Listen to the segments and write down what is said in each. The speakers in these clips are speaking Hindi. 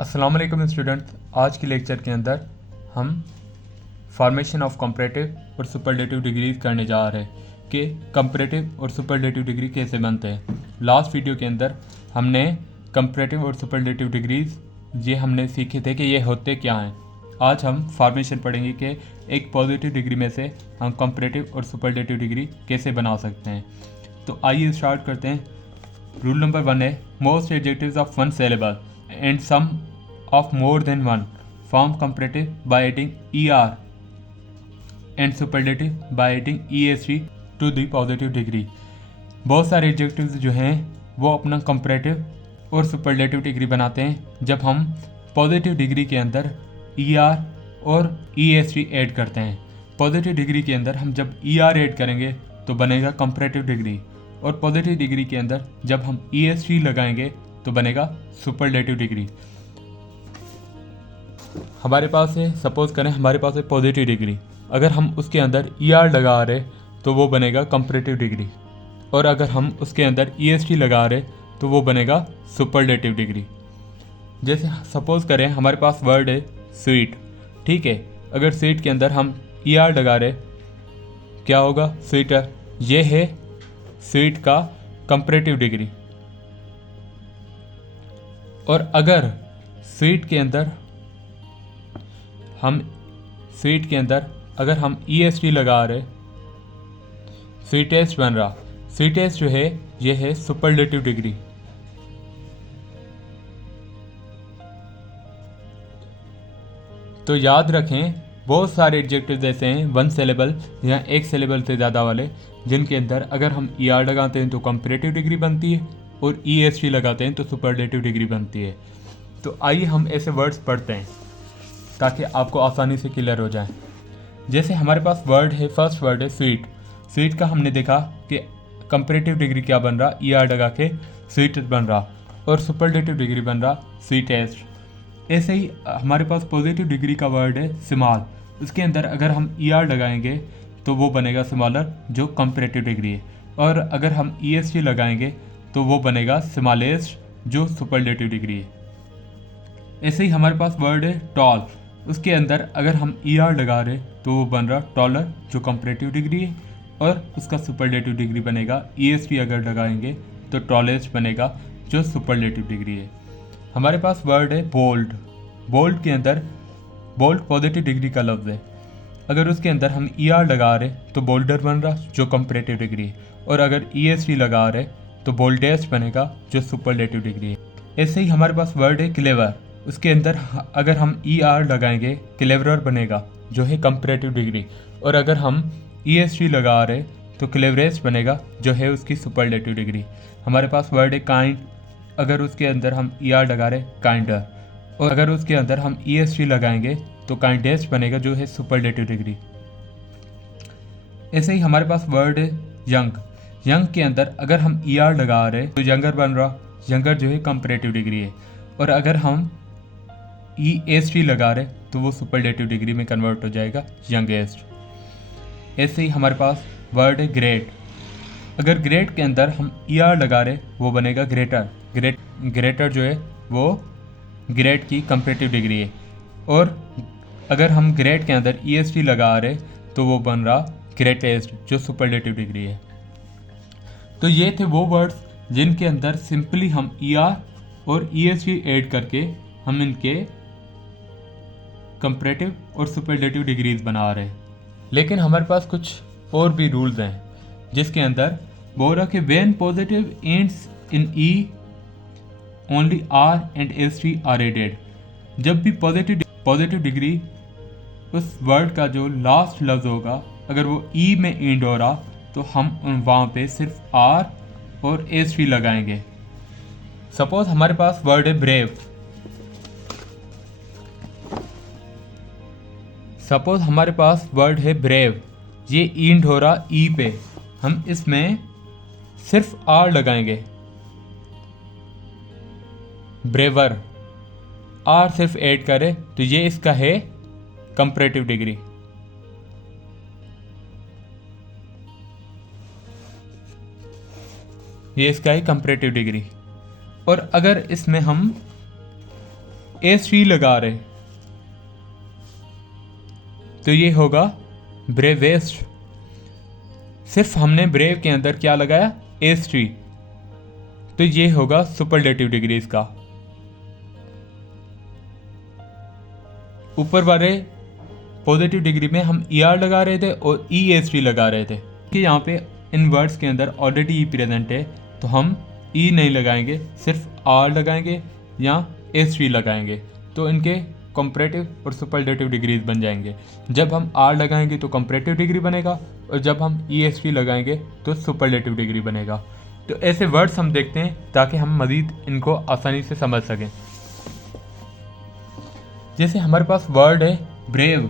अस्सलाम वालेकुम स्टूडेंट्स। आज के लेक्चर के अंदर हम फॉर्मेशन ऑफ कंपैरेटिव और सुपरलेटिव डिग्रीज करने जा रहे हैं कि कंपैरेटिव और सुपरलेटिव डिग्री कैसे बनते हैं। लास्ट वीडियो के अंदर हमने कंपैरेटिव और सुपरलेटिव डिग्रीज ये हमने सीखे थे कि ये होते क्या हैं। आज हम फॉर्मेशन पढ़ेंगे कि एक पॉजिटिव डिग्री में से हम कंपैरेटिव और सुपरलेटिव डिग्री कैसे बना सकते हैं। तो आइए स्टार्ट करते हैं। रूल नंबर 1 है most adjectives of one syllable and some of more than one form comparative by adding er and superlative by adding est to the positive degree। बहुत सारे एडजेक्टिव्स जो हैं वो अपना कंपैरेटिव और सुपरलेटिव डिग्री बनाते हैं जब हम पॉजिटिव डिग्री के अंदर er और est ऐड करते हैं। पॉजिटिव डिग्री के अंदर हम जब er ऐड करेंगे तो बनेगा कंपैरेटिव डिग्री, और पॉजिटिव डिग्री के अंदर जब हम est लगाएंगे तो बनेगा सुपरलेटिव डिग्री। हमारे पास है, सपोज करें हमारे पास है पॉजिटिव डिग्री, अगर हम उसके अंदर er लगा रहे तो वो बनेगा कंपैरेटिव डिग्री, और अगर हम उसके अंदर est लगा रहे तो वो बनेगा सुपरलेटिव डिग्री। जैसे सपोज करें हमारे पास वर्ड है स्वीट, ठीक है, अगर स्वीट के अंदर हम er लगा रहे क्या होगा, स्वीटर, ये है स्वीट का कंपैरेटिव डिग्री। और अगर स्वीट के अंदर अगर हम est लगा रहे, स्वीटेस्ट बन रहा, स्वीटेस्ट जो है ये है सुपरलेटिव डिग्री। तो याद रखें बहुत सारे एडजेक्टिव्स ऐसे हैं वन सिलेबल या एक सिलेबल से ज़्यादा वाले जिनके अंदर अगर हम er लगाते हैं तो कंपैरेटिव डिग्री बनती है और est लगाते हैं तो सुपरलेटिव डिग्री बनती है। तो आइए हम ऐसे वर्ड्स पढ़ते हैं ताकि आपको आसानी से क्लियर हो जाए। जैसे हमारे पास वर्ड है, फर्स्ट वर्ड है स्वीट। स्वीट का हमने देखा कि कंपैरेटिव डिग्री क्या बन रहा, er लगा के स्वीट बन रहा, और सुपरलेटिव डिग्री बन रहा स्वीटेस्ट। ऐसे ही हमारे पास पॉजिटिव डिग्री का वर्ड है स्मॉल, उसके अंदर अगर हम er लगाएंगे तो वो बनेगा स्मॉलर जो कंपैरेटिव डिग्री है, और अगर हम est लगाएंगे तो वो बनेगा स्मॉलेस्ट जो सुपरलेटिव डिग्री है। ऐसे ही हमारे पास वर्ड है टॉल, उसके अंदर अगर हम er लगा रहे तो वो बन रहा टॉलर जो कंपैरेटिव डिग्री है, और उसका सुपरलेटिव डिग्री बनेगा est अगर लगाएंगे तो टॉलेस्ट बनेगा जो सुपरलेटिव डिग्री है। हमारे पास वर्ड है बोल्ड। बोल्ड के अंदर बोल्ड पॉजिटिव डिग्री का लफ्ज़ है, अगर उसके अंदर हम er लगा रहे तो बोल्डर बन रहा जो कंपैरेटिव डिग्री है, और अगर est लगा रहे तो बोल्डेस्ट बनेगा जो सुपरलेटिव डिग्री है। ऐसे ही हमारे पास वर्ड है क्लेवर, उसके अंदर अगर हम er लगाएंगे क्लेवरर बनेगा जो है कंपैरेटिव डिग्री, और अगर हम est लगा रहे तो क्लेवरेस्ट बनेगा जो है उसकी सुपरलेटिव डिग्री। हमारे पास वर्ड है काइंड, अगर उसके अंदर हम er लगा रहे काइंडर, और अगर उसके अंदर हम est लगाएंगे तो काइंडेस्ट बनेगा जो है सुपरलेटिव डिग्री। ऐसे ही हमारे पास वर्ड है यंग। यंग के अंदर अगर हम er लगा रहे तो यंगर बन रहा, यंगर जो है कंपैरेटिव डिग्री है, और अगर हम est लगा रहे तो वो सुपरलेटिव डिग्री में कन्वर्ट हो जाएगा यंगेस्ट। ऐसे ही हमारे पास वर्ड है ग्रेट, अगर ग्रेट के अंदर हम er लगा रहे वो बनेगा ग्रेटर। ग्रेटर जो है वो ग्रेट की कंपैरेटिव डिग्री है, और अगर हम ग्रेट के अंदर est लगा रहे तो वो बन रहा ग्रेटेस्ट जो सुपरलेटिव डिग्री है। तो ये थे वो वर्ड्स जिनके अंदर सिंपली हम er और est ऐड करके हम इनके कंपैरेटिव और सुपरलेटिव डिग्रीज बना रहे हैं। लेकिन हमारे पास कुछ और भी रूल्स हैं जिसके अंदर बोल रहा कि when positive ends in e only r and est are added. जब भी पॉजिटिव डिग्री उस वर्ड का जो लास्ट लफ्ज होगा अगर वो e में एंड हो रहा तो हम वहाँ पे सिर्फ r और est लगाएंगे। सपोज हमारे पास वर्ड है ब्रेव, सपोज हमारे पास वर्ड है ब्रेव, ये एंड हो रहा e पे, हम इसमें सिर्फ r लगाएंगे, ब्रेवर, r सिर्फ ऐड करें तो ये इसका है कंपैरेटिव डिग्री। ये इसका है कंपैरेटिव डिग्री। और अगर इसमें हम एस3 लगा रहे तो ये होगा ब्रेवेस्ट। सिर्फ हमने ब्रेव के अंदर क्या लगाया, एस3, तो ये होगा सुपरलेटिव डिग्रीज का। ऊपर वाले पॉजिटिव डिग्री में हम ER लगा रहे थे और ES3 लगा रहे थे कि यहाँ पे इन वर्ड्स के अंदर ऑलरेडी E प्रेजेंट है, तो हम E नहीं लगाएंगे, सिर्फ R लगाएंगे या S3 लगाएंगे, तो इनके कंपैरेटिव और सुपरलेटिव डिग्रीज बन जाएंगे। जब हम R लगाएंगे तो कंपैरेटिव डिग्री बनेगा और जब हम ES3 लगाएंगे तो सुपरलेटिव डिग्री बनेगा। तो ऐसे वर्ड्स हम देखते हैं ताकि हम मज़ीद इनको आसानी से समझ सकें। जैसे हमारे पास वर्ड है ब्रेव।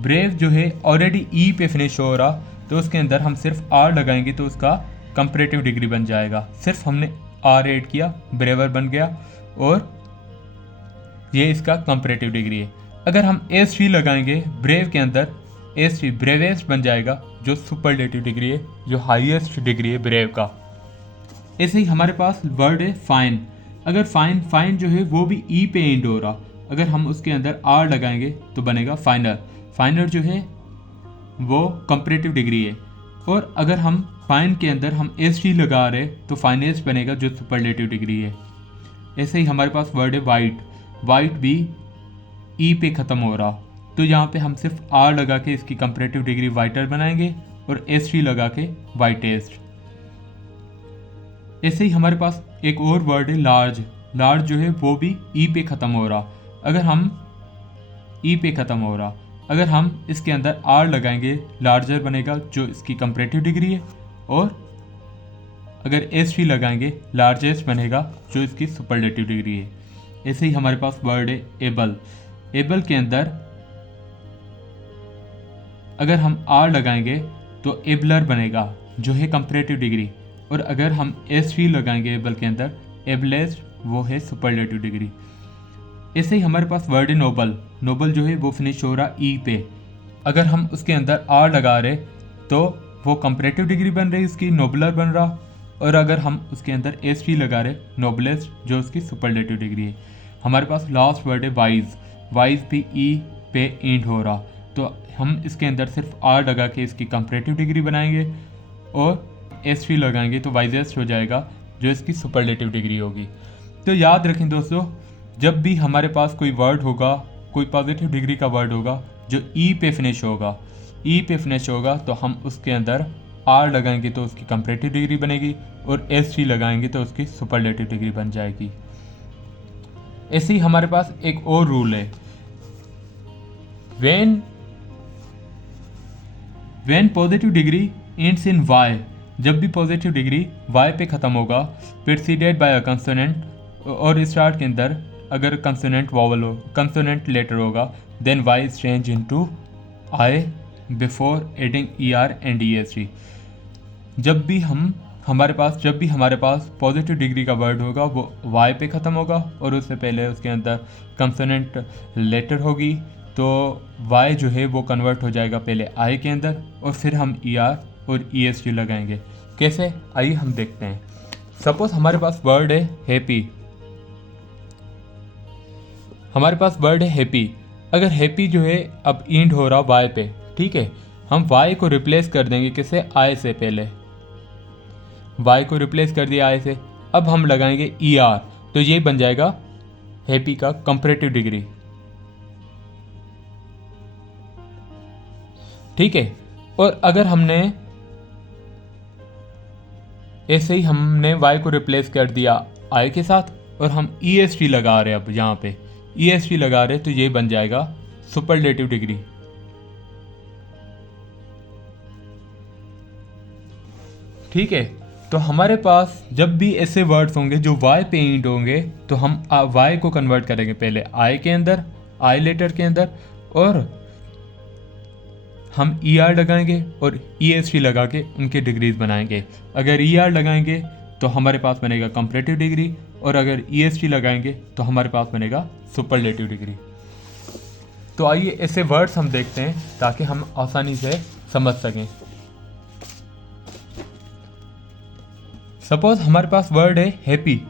ब्रेव जो है ऑलरेडी ई पे फिनिश हो रहा, तो उसके अंदर हम सिर्फ आर लगाएंगे तो उसका कंपैरेटिव डिग्री बन जाएगा। सिर्फ हमने आर ऐड किया, ब्रेवर बन गया और ये इसका कंपैरेटिव डिग्री है। अगर हम एस3 लगाएंगे ब्रेव के अंदर, एस3 ब्रेवेस्ट बन जाएगा जो सुपरलेटिव डिग्री है, जो हाईएस्ट डिग्री है ब्रेव का। ऐसे ही हमारे पास वर्ड है फाइन। अगर फाइन जो है वो भी ई पे एंड हो रहा, अगर हम उसके अंदर आर लगाएंगे तो बनेगा फाइनर। फाइनर जो है वो कंपैरेटिव डिग्री है। और अगर हम फाइन के अंदर हम एस3 लगा रहे तो फाइनेस्ट बनेगा जो सुपरलेटिव डिग्री है। ऐसे ही हमारे पास वर्ड है वाइट। वाइट भी ई पे ख़त्म हो रहा, तो यहाँ पे हम सिर्फ आर लगा के इसकी कंपैरेटिव डिग्री वाइटर बनाएंगे और एस3 लगा के वाइटेस्ट। ऐसे ही हमारे पास एक और वर्ड है लार्ज। लार्ज जो है वो भी ई पे ख़त्म हो रहा, अगर हम ई पे ख़त्म हो रहा, अगर हम इसके अंदर आर लगाएंगे लार्जर बनेगा जो इसकी कंपैरेटिव डिग्री है, और अगर एस3 लगाएंगे लार्जेस्ट बनेगा जो इसकी सुपरलेटिव डिग्री है। ऐसे ही हमारे पास वर्ड है एबल। एबल के अंदर अगर हम आर लगाएंगे तो एबलर बनेगा जो है कंपैरेटिव डिग्री, और अगर हम एस3 लगाएंगे एबल के अंदर, एबलेस्ट वो है सुपरलेटिव डिग्री। ऐसे ही हमारे पास वर्ड है नोबल। नोबल जो है वो फिनिश हो रहा ई पे, अगर हम उसके अंदर आर लगा रहे तो वो कंपैरेटिव डिग्री बन रही उसकी, नोबलर बन रहा, और अगर हम उसके अंदर एस3 लगा रहे नोबलेस्ट जो उसकी सुपरलेटिव डिग्री है। हमारे पास लास्ट वर्ड है वाइज। वाइज भी ई पे एंड हो रहा, तो हम इसके अंदर सिर्फ आर लगा के इसकी कंपैरेटिव डिग्री बनाएंगे और एस3 लगाएंगे तो वाइजेस्ट हो जाएगा जो इसकी सुपरलेटिव डिग्री होगी। तो याद रखें दोस्तों, जब भी हमारे पास कोई वर्ड होगा, कोई पॉजिटिव डिग्री का वर्ड होगा जो ई पे फिनिश होगा, ई पे फिनिश होगा तो हम उसके अंदर आर लगाएंगे तो उसकी कंपैरेटिव डिग्री बनेगी और एस3 लगाएंगे तो उसकी सुपरलेटिव डिग्री बन जाएगी। ऐसे ही हमारे पास एक और रूल है, when positive degree ends in Y. जब भी पॉजिटिव डिग्री वाई पे ख़त्म होगा, प्रीसीडेड बाय अ कंसोनेंट, और स्टार्ट के अंदर अगर कंसोनेंट वॉवल हो, कंसोनेंट लेटर होगा, then Y is change into I before adding ER and ES3। जब भी हमारे पास पॉजिटिव डिग्री का वर्ड होगा वो वाई पे ख़त्म होगा और उससे पहले उसके अंदर कंसोनेंट लेटर होगी, तो वाई जो है वो कन्वर्ट हो जाएगा पहले आई के अंदर और फिर हम ER और ES3 लगाएंगे। कैसे, आइए हम देखते हैं। सपोज हमारे पास वर्ड है हैप्पी। हमारे पास वर्ड है हैप्पी। अगर हैप्पी जो है अब एंड हो रहा वाई पे, ठीक है, हम वाई को रिप्लेस कर देंगे किससे, आई से। पहले वाई को रिप्लेस कर दिया आई से, अब हम लगाएंगे ER, तो ये बन जाएगा हैप्पी का कंपैरेटिव डिग्री, ठीक है। और अगर हमने ऐसे ही हमने वाई को रिप्लेस कर दिया आई के साथ और हम ES3 लगा रहे हैं, अब यहाँ पे ES3 लगा रहे तो ये बन जाएगा सुपरलेटिव डिग्री, ठीक है। तो हमारे पास जब भी ऐसे वर्ड्स होंगे जो वाई पे एंड होंगे तो हम वाई को कन्वर्ट करेंगे पहले आई के अंदर, आई लेटर के अंदर, और हम ER लगाएंगे और ES3 लगा के उनके डिग्रीज बनाएंगे। अगर ER लगाएंगे तो हमारे पास बनेगा कंपैरेटिव डिग्री, और अगर ES3 लगाएंगे तो हमारे पास बनेगा सुपरलेटिव डिग्री। तो आइए ऐसे वर्ड्स हम देखते हैं ताकि हम आसानी से समझ सकें। सपोज हमारे पास वर्ड है हैप्पी।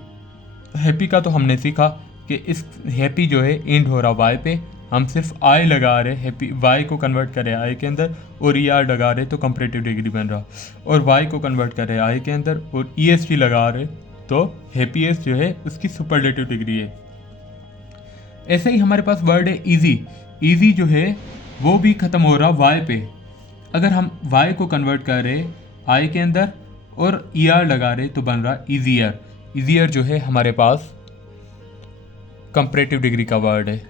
हैप्पी का तो हमने सीखा कि इस हैप्पी जो है एंड हो रहा वाई पे, हम सिर्फ आई लगा रहे, हैप्पी वाई को कन्वर्ट करें आई के अंदर और ई आर लगा रहे तो कंपैरेटिव डिग्री बन रहा, और वाई को कन्वर्ट करें आई के अंदर और ई एस टी लगा रहे तो हैप्पीएस्ट जो है उसकी सुपरलेटिव डिग्री है। ऐसे ही हमारे पास वर्ड है इजी। इजी जो है वो भी ख़त्म हो रहा वाई पे, अगर हम वाई को कन्वर्ट कर रहे आई के अंदर और ई आर लगा रहे तो बन रहा इजियर। इजियर जो है हमारे पास कंपैरेटिव डिग्री का वर्ड है।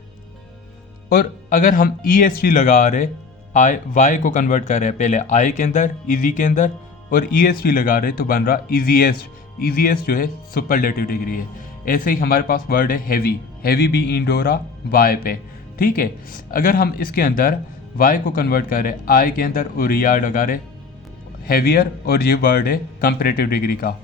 और अगर हम ई एस टी लगा रहे आई वाई को कन्वर्ट कर रहे हैं पहले आई के अंदर इजी के अंदर और ई एस टी लगा रहे तो बन रहा इजीएस्ट। इजीएस्ट जो है सुपरलेटिव डिग्री है। ऐसे ही हमारे पास वर्ड है हैवी। हैवी भी इंड हो रहा वाई पे, ठीक है। अगर हम इसके अंदर वाई को कन्वर्ट कर रहे आई के अंदर और ई आर लगा रहे हैवियर, और ये वर्ड है कंपैरेटिव डिग्री का।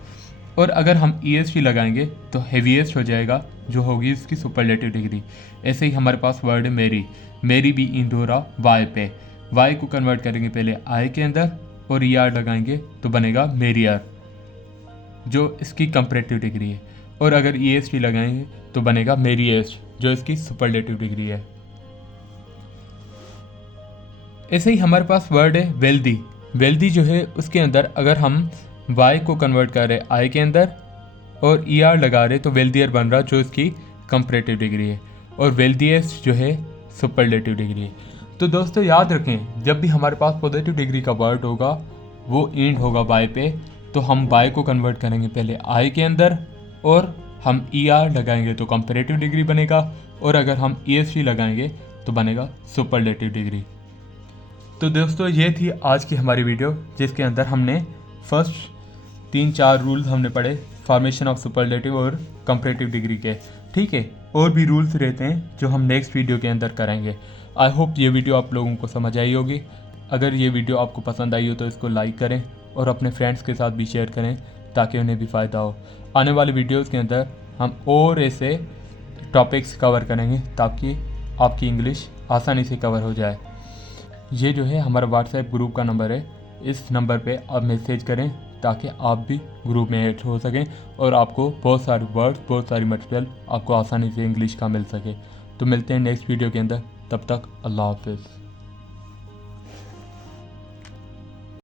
और अगर हम ई एस टी लगाएंगे तो हैवीएस्ट हो जाएगा जो होगी इसकी सुपरलेटिव डिग्री। ऐसे ही हमारे पास वर्ड है मेरी। मेरी भी इंड हो रहा वाई पे। वाई को कन्वर्ट करेंगे पहले आई के अंदर और ई आर लगाएंगे तो बनेगा मेरियर जो इसकी कंपैरेटिव डिग्री है। और अगर ई एस टी लगाएंगे तो बनेगा मेरीएस्ट जो इसकी सुपरलेटिव डिग्री है। ऐसे ही हमारे पास वर्ड है वेल्दी। वेल्दी जो है उसके अंदर अगर हम वाई को कन्वर्ट कर रहे आई के अंदर और ई आर लगा रहे तो वेल्दियर बन रहा जो इसकी कंपैरेटिव डिग्री है। और वेल्दिएस्ट जो है सुपरलेटिव डिग्री है। तो दोस्तों याद रखें, जब भी हमारे पास पॉजिटिव डिग्री का वर्ड होगा वो एंड होगा वाई पे, तो हम वाई को कन्वर्ट करेंगे पहले आई के अंदर और हम ई आर लगाएंगे तो कंपैरेटिव डिग्री बनेगा, और अगर हम ई एस टी लगाएंगे तो बनेगा सुपरलेटिव डिग्री। तो दोस्तों ये थी आज की हमारी वीडियो जिसके अंदर हमने फर्स्ट 3-4 रूल्स हमने पढ़े फॉर्मेशन ऑफ सुपरलेटिव और कंपैरेटिव डिग्री के, ठीक है। और भी रूल्स रहते हैं जो हम नेक्स्ट वीडियो के अंदर करेंगे। आई होप ये वीडियो आप लोगों को समझ आई होगी। अगर ये वीडियो आपको पसंद आई हो तो इसको लाइक करें और अपने फ्रेंड्स के साथ भी शेयर करें ताकि उन्हें भी फ़ायदा हो। आने वाले वीडियोज़ के अंदर हम और ऐसे टॉपिक्स कवर करेंगे ताकि आपकी इंग्लिश आसानी से कवर हो जाए। ये जो है हमारा व्हाट्सएप ग्रुप का नंबर है, इस नंबर पे आप मैसेज करें ताकि आप भी ग्रुप में ऐड हो सकें और आपको बहुत सारे वर्ड्स, बहुत सारी मटेरियल आपको आसानी से इंग्लिश का मिल सके। तो मिलते हैं नेक्स्ट वीडियो के अंदर, तब तक अल्लाह हाफिज़।